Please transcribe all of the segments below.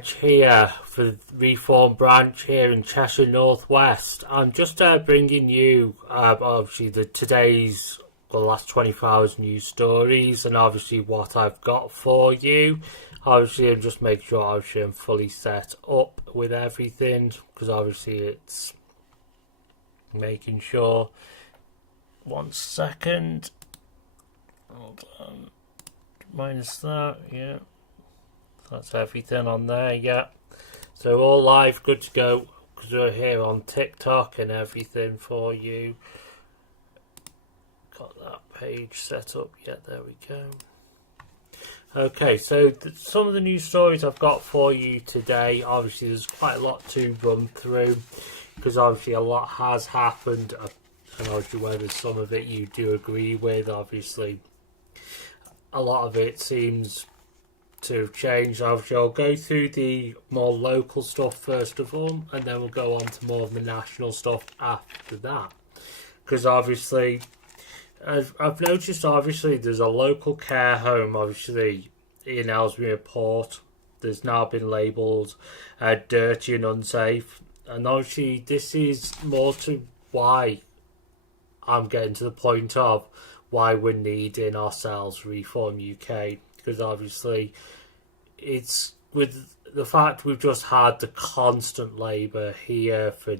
Here for the Reform branch here in Cheshire Northwest. I'm just bringing you obviously the last 24 hours news stories and obviously what I've got for you. Obviously I'm just making sure obviously I'm fully set up with everything because obviously it's making sure. 1 second. Hold on. Minus that, yeah. That's everything on there, yeah. So all live, good to go, because we're here on TikTok and everything for you. Got that page set up, yeah, there we go. Okay, so some of the news stories I've got for you today, obviously there's quite a lot to run through, because obviously a lot has happened, and obviously whether some of it you do agree with, obviously a lot of it seems to change. Obviously I'll go through the more local stuff first of all, and then we'll go on to more of the national stuff after that, because obviously I've noticed obviously there's a local care home obviously in Ellesmere Port. There's now been labelled dirty and unsafe, and obviously this is more to why I'm getting to the point of why we're needing ourselves Reform UK, because obviously it's with the fact we've just had the constant labour here for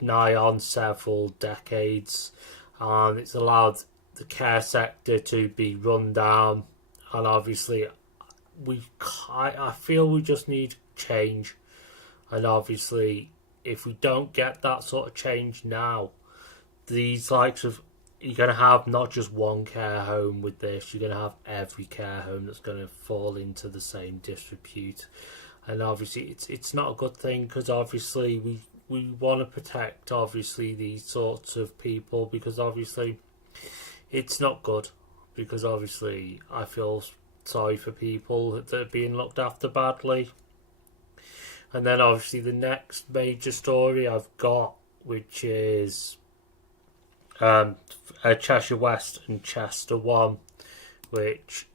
nigh on several decades, and it's allowed the care sector to be run down, and obviously I feel we just need change, and obviously if we don't get that sort of change now, these likes of you're going to have not just one care home with this, you're going to have every care home that's going to fall into the same disrepute. And obviously it's not a good thing, because obviously we want to protect obviously these sorts of people, because obviously it's not good, because obviously I feel sorry for people that are being looked after badly. And then obviously the next major story I've got, which is Cheshire West and Chester 1, which,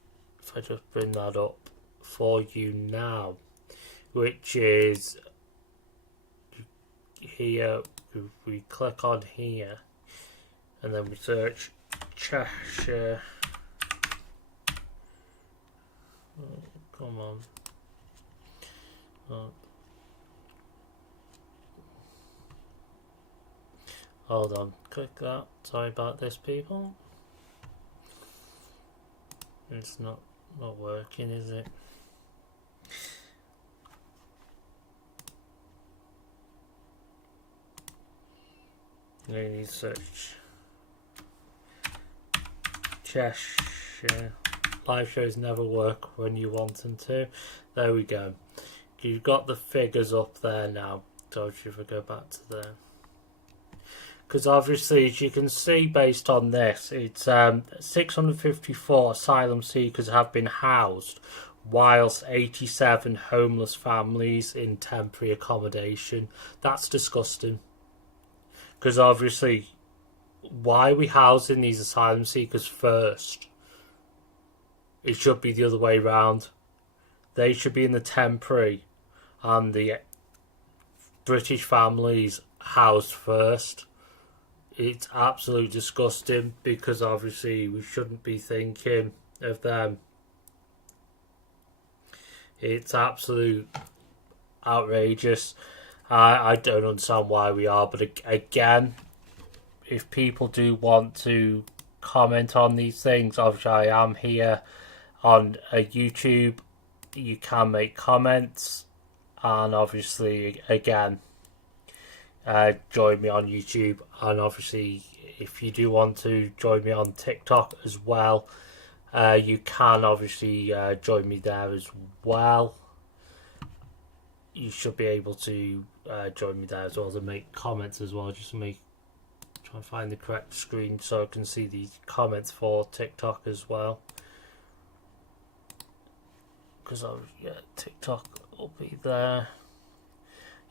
if I just bring that up for you now, which is here, if we click on here and then we search Cheshire, come on, hold on, click that. Sorry about this, people. It's not working, is it? You need to search Cheshire. Live shows never work when you want them to. There we go. You've got the figures up there now. So if I go back to there, because obviously, as you can see, based on this, it's 654 asylum seekers have been housed, whilst 87 homeless families in temporary accommodation. That's disgusting. Because obviously, why are we housing these asylum seekers first? It should be the other way round. They should be in the temporary, and the British families housed first. It's absolutely disgusting, because obviously we shouldn't be thinking of them. It's absolute outrageous. I don't understand why we are, but again, if people do want to comment on these things, obviously I am here on YouTube. You can make comments, and obviously again, join me on YouTube, and obviously if you do want to join me on TikTok as well, you can obviously join me there as well. You should be able to join me there as well to make comments as well. Just try and find the correct screen so I can see the comments for TikTok as well, because TikTok will be there.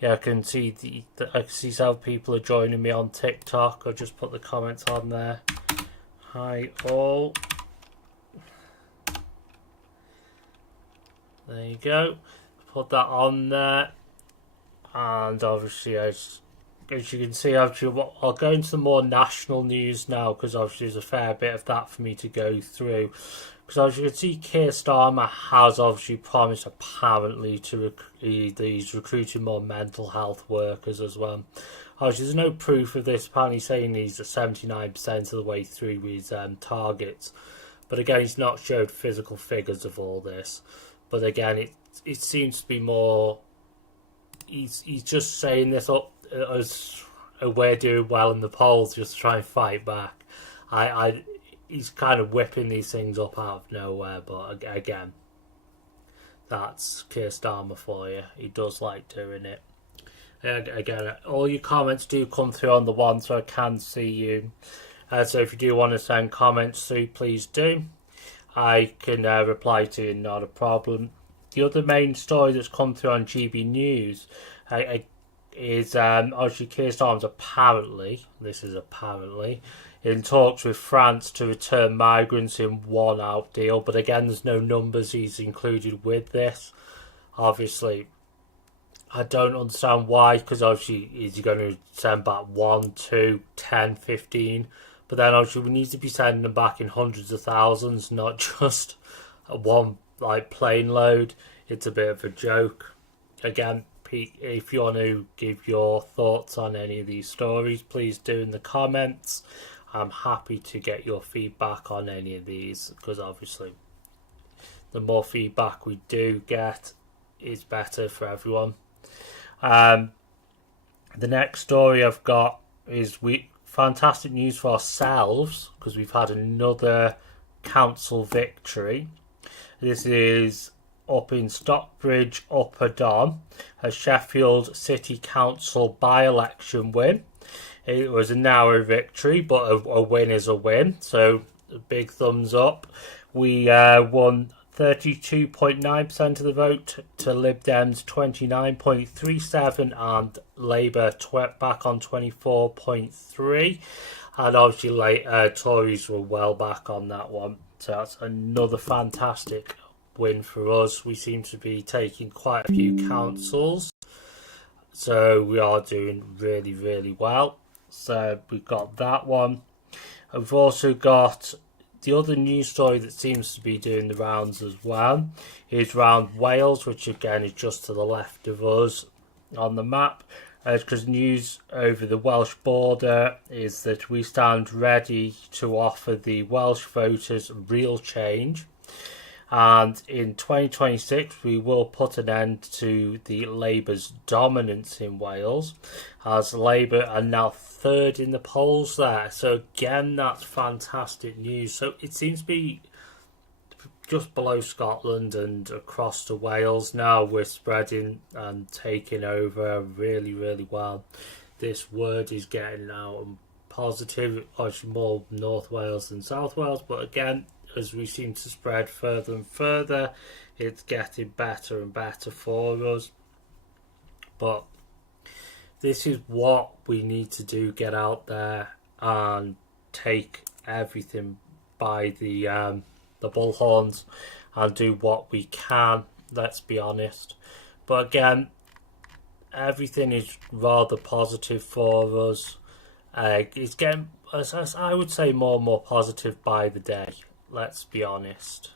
Yeah, I can see I can see how people are joining me on TikTok. I'll just put the comments on there. Hi all. There you go. put that on there. And obviously, as you can see, obviously, I'll go into the more national news now, because obviously there's a fair bit of that for me to go through. Because as you can see, Keir Starmer has obviously promised, apparently, to he's recruiting more mental health workers as well. Obviously, there's no proof of this. Apparently, saying he's at 79% of the way through his targets. But again, he's not showed physical figures of all this. But again, it seems to be more. He's just saying this up as we're doing well in the polls, just to try and fight back. He's kind of whipping these things up out of nowhere, but again, that's Keir Starmer for you. He does like doing it. Again, all your comments do come through on the one, so I can see you. So if you do want to send comments through, please do. I can reply to you, not a problem. The other main story that's come through on GB News is obviously Keir Starmer's apparently in talks with France to return migrants in one out deal, but again, there's no numbers he's included with this. Obviously, I don't understand why, because obviously is he going to send back 1, 2, 10, 15? But then obviously we need to be sending them back in hundreds of thousands, not just one plane load. It's a bit of a joke. Again, Pete, if you want to give your thoughts on any of these stories, please do in the comments. I'm happy to get your feedback on any of these, because obviously the more feedback we do get is better for everyone. The next story I've got is fantastic news for ourselves, because we've had another council victory. This is up in Stockbridge, Upper Don, a Sheffield City Council by-election win. It was a narrow victory, but a win is a win, so a big thumbs up. We won 32.9% of the vote to Lib Dems 29.37%, and Labour back on 24.3%. And obviously Tories were well back on that one. So that's another fantastic win for us. We seem to be taking quite a few councils, so we are doing really, really well. So we've got that one. We've also got the other news story that seems to be doing the rounds as well is around Wales, which again is just to the left of us on the map. Because news over the Welsh border is that we stand ready to offer the Welsh voters real change. And in 2026, we will put an end to the Labour's dominance in Wales, as Labour are now third in the polls there. So again, that's fantastic news. So it seems to be just below Scotland and across to Wales now. We're spreading and taking over really, really well. This word is getting out and positive. Actually, more North Wales than South Wales, but again, as we seem to spread further and further, it's getting better and better for us. But this is what we need to do: get out there and take everything by the bullhorns and do what we can. Let's be honest. But again, everything is rather positive for us. It's getting, as I would say, more and more positive by the day. Let's be honest.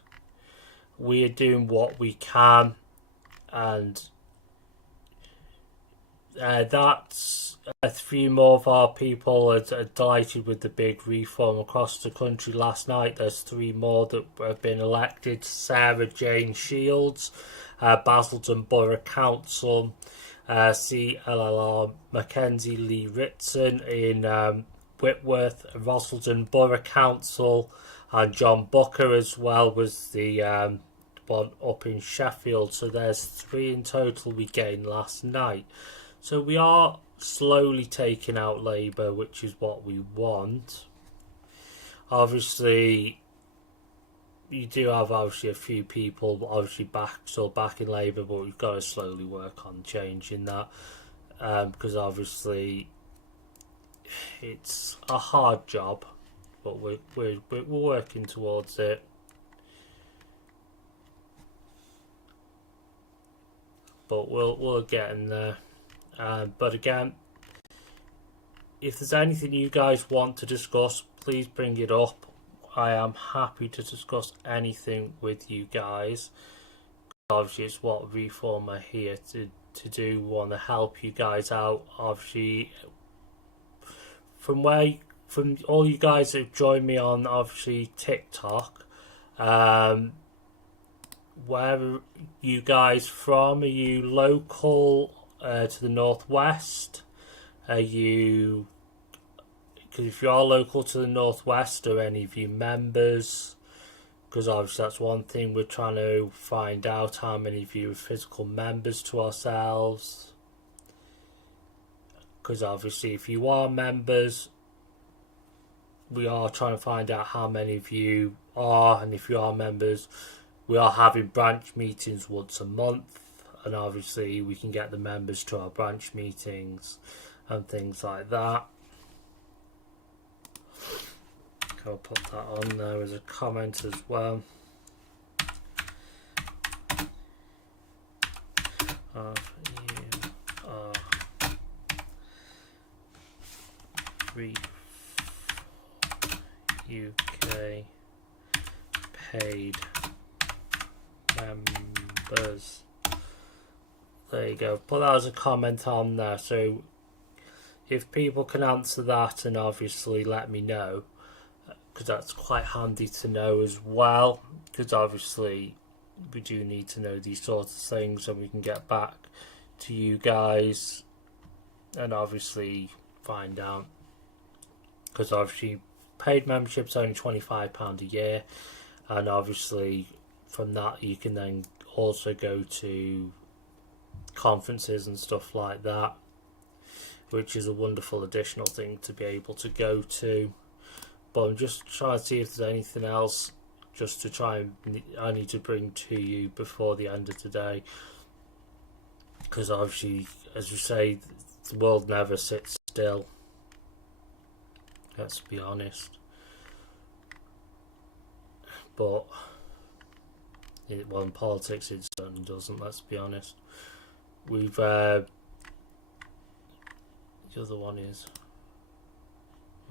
We are doing what we can, and that's a few more of our people are delighted with the big reform across the country last night. There's 3 more that have been elected. Sarah Jane Shields, Basildon Borough Council, CLLR Mackenzie Lee Ritson in Whitworth, Rosseldon Borough Council, and John Booker as well was the one up in Sheffield. So there's 3 in total we gained last night. So we are slowly taking out Labour, which is what we want. Obviously, you do have a few people still back in Labour, but we've got to slowly work on changing that, because obviously it's a hard job, but we're working towards it. but we're getting there. But again, if there's anything you guys want to discuss, please bring it up. I am happy to discuss anything with you guys. Obviously, it's what Reform are here to do. We want to help you guys out. Obviously, from all you guys that have joined me on obviously TikTok, where are you guys from? Are you local to the northwest? Are you? Because if you are local to the northwest, are any of you members? Because obviously that's one thing we're trying to find out, how many of you are physical members to ourselves. Because obviously if you are members, we are trying to find out how many of you are, and if you are members, we are having branch meetings once a month, and obviously we can get the members to our branch meetings and things like that. I'll put that on there as a comment as well. UK paid members. There you go. Put that as a comment on there. So if people can answer that and obviously let me know, because that's quite handy to know as well, because obviously we do need to know these sorts of things, and we can get back to you guys and obviously find out, because obviously paid membership's only £25 a year, and obviously from that you can then also go to conferences and stuff like that, which is a wonderful additional thing to be able to go to. But I'm just trying to see if there's anything else just to try and I need to bring to you before the end of today. Because obviously, as you say, the world never sits still. Let's be honest. But, well, in politics it certainly doesn't, let's be honest. We've, the other one is...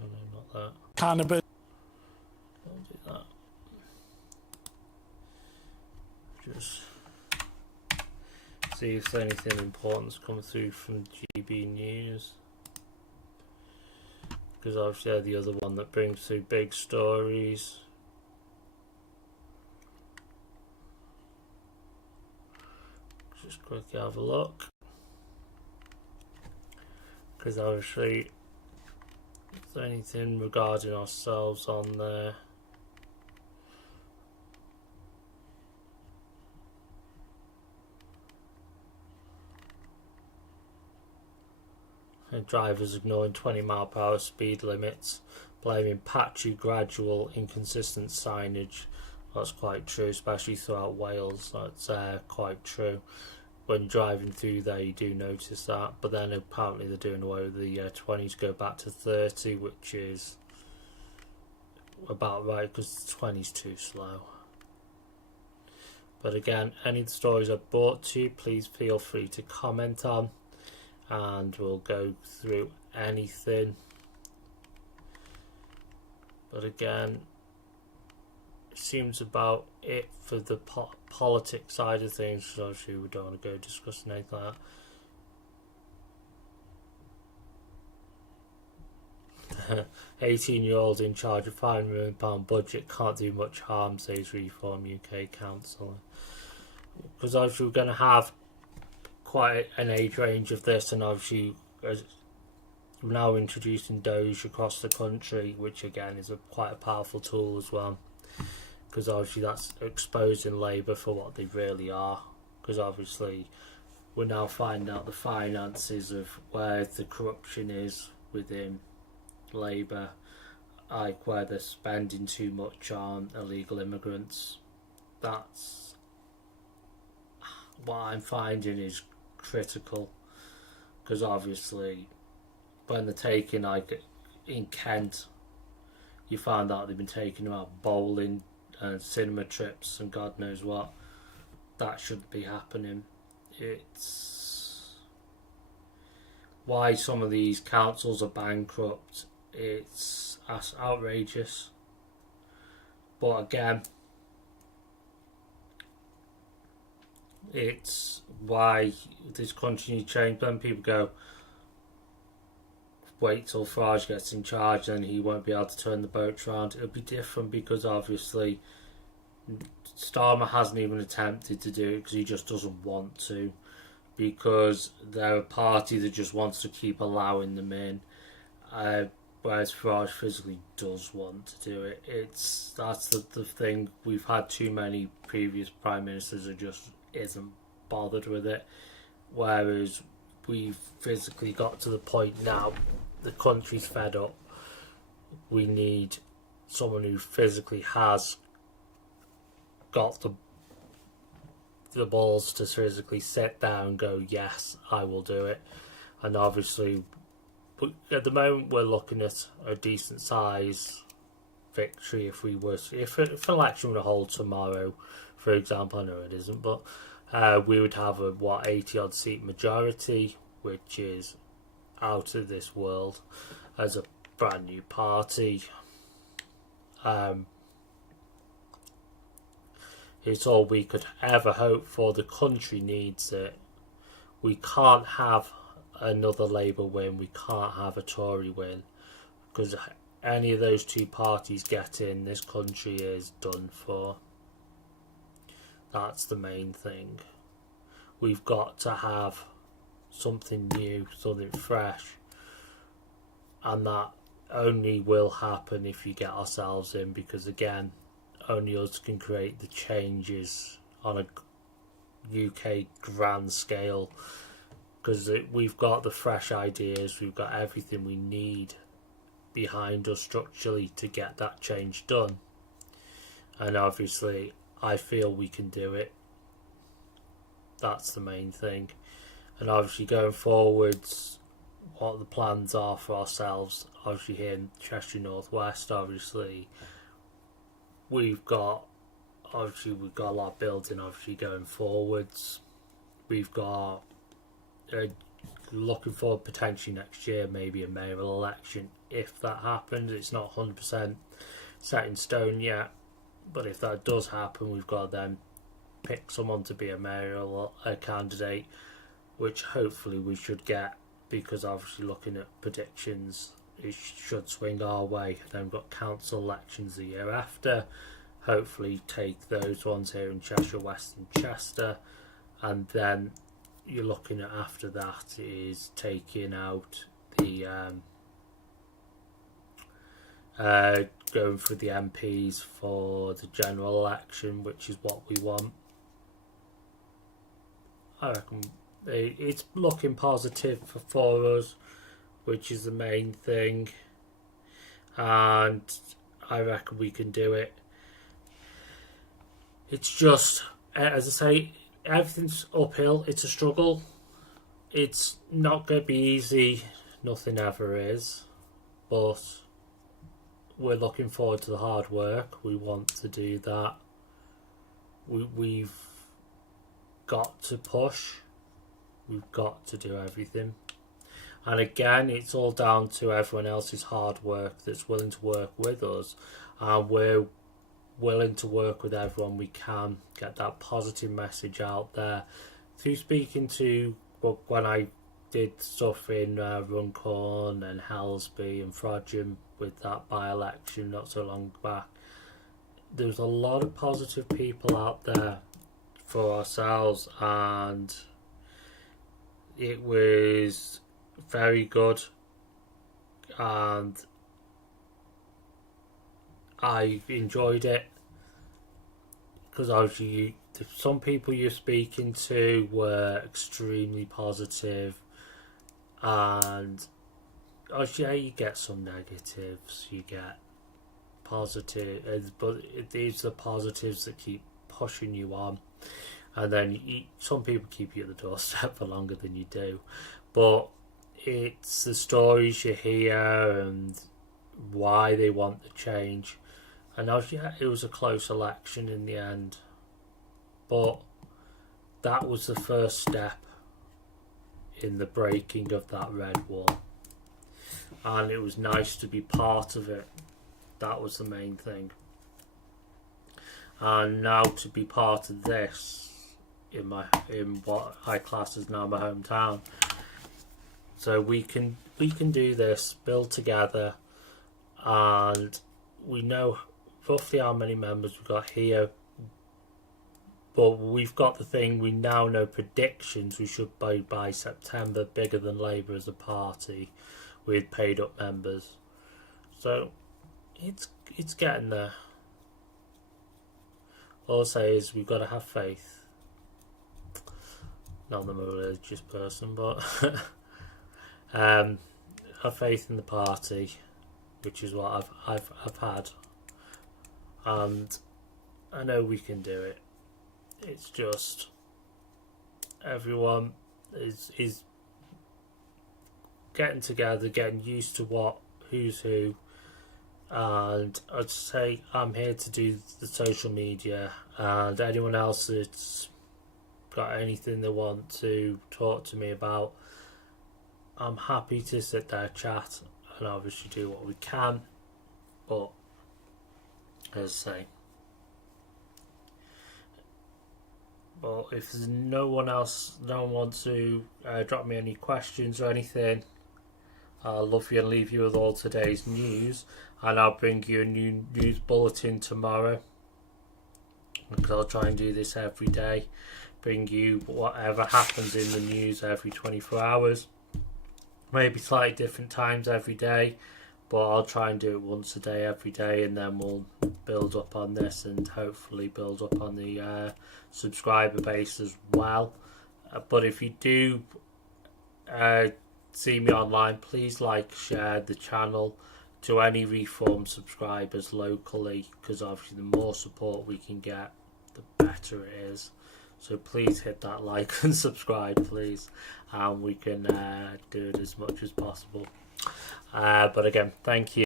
Oh, no, not that. Cannabis. Don't do that. Just see if there's anything important's come through from GB News. Because obviously they're the other one that brings through big stories. Just quickly have a look. Because obviously, is there anything regarding ourselves on there? And drivers ignoring 20-mile-per-hour speed limits, blaming patchy, gradual, inconsistent signage. That's quite true, especially throughout Wales. That's quite true. When driving through there, you do notice that. But then apparently they're doing away with the 20 to go back to 30, which is about right, because 20 is too slow. But again, any of the stories I've brought to you, please feel free to comment on, and we'll go through anything. But again, it seems about it for the politics side of things, because obviously we don't want to go discussing anything like that. 18-year-old in charge of £5 million budget can't do much harm, says Reform UK councillor. Because obviously we're going to have quite an age range of this, and obviously we're now introducing Doge across the country, which again is quite a powerful tool as well, because obviously that's exposing Labour for what they really are, because obviously we're now finding out the finances of where the corruption is within Labour, like where they're spending too much on illegal immigrants. That's what I'm finding is critical, because obviously when they're taking, like in Kent, you find out they've been taking them out bowling and cinema trips and God knows what. That shouldn't be happening. it's why some of these councils are bankrupt. It's outrageous. But again, it's why this country needs change. Then people go, wait till Farage gets in charge and he won't be able to turn the boats around. It'll be different because obviously Starmer hasn't even attempted to do it because he just doesn't want to, because they're a party that just wants to keep allowing them in, whereas Farage physically does want to do it. That's the thing. We've had too many previous prime ministers who just isn't bothered with it, whereas we've physically got to the point now the country's fed up. We need someone who physically has got the balls to physically sit down and go, yes, I will do it. And obviously at the moment we're looking at a decent size victory if an election were to hold tomorrow, for example. I know it isn't, but we would have a 80 odd seat majority, which is out of this world as a brand new party. It's all we could ever hope for. The country needs it. We can't have another Labour win. We can't have a Tory win, because any of those two parties get in, this country is done for. That's the main thing. We've got to have something new, something fresh, and that only will happen if you get ourselves in, because again, only us can create the changes on a UK grand scale, because we've got the fresh ideas, we've got everything we need behind us structurally to get that change done. And obviously I feel we can do it. That's the main thing. And obviously going forwards, what the plans are for ourselves, obviously here in Cheshire North West, obviously we've got a lot of building obviously going forwards. We've got looking forward potentially next year maybe a mayoral election. If that happens, it's not 100% set in stone yet, but if that does happen, we've got to then pick someone to be a mayoral candidate, which hopefully we should get, because obviously looking at predictions, it should swing our way. Then we've got council elections the year after. Hopefully take those ones here in Cheshire West and Chester, and then you're looking at after that is taking out the going for the MPs for the general election, which is what we want. I reckon it's looking positive for us, which is the main thing, and I reckon we can do it. It's just, as I say, everything's uphill. It's a struggle. It's not going to be easy. Nothing ever is. But we're looking forward to the hard work. We want to do that. We've got to push. We've got to do everything. And again, it's all down to everyone else's hard work that's willing to work with us. And we're willing to work with everyone we can, get that positive message out there through speaking to, when I did stuff in Runcorn and Helsby and Frodsham with that by-election not so long back, there's a lot of positive people out there for ourselves, and it was very good, and I enjoyed it, because obviously some people you're speaking to were extremely positive, and obviously you get some negatives, you get positive, but it's the positives that keep pushing you on, and then some people keep you at the doorstep for longer than you do, but it's the stories you hear and why they want the change. And obviously it was a close election in the end, but that was the first step in the breaking of that red wall, and it was nice to be part of it. That was the main thing. And now to be part of this in what I class as now my hometown. So we can do this, build together, and we know roughly how many members we've got here. But we've got the thing, we now know predictions we should be by September bigger than Labour as a party with paid up members. So it's getting there. All I'll say is we've got to have faith. Not that I'm a religious person, but have faith in the party, which is what I've had, and I know we can do it. It's just everyone is getting together, getting used to who's who, and I'd say I'm here to do the social media, and anyone else that's got anything they want to talk to me about, I'm happy to sit there, chat, and obviously do what we can. But as I say, well, if there's no one wants to drop me any questions or anything, I'll love you and leave you with all today's news, and I'll bring you a new news bulletin tomorrow, because I'll try and do this every day, bring you whatever happens in the news every 24 hours, maybe slightly different times every day, but I'll try and do it once a day every day, and then we'll build up on this and hopefully build up on the subscriber base as well. But if you do see me online, please share the channel to any Reform subscribers locally, because obviously the more support we can get, the better it is. So please hit that like and subscribe, please, and we can do it as much as possible. But again, thank you.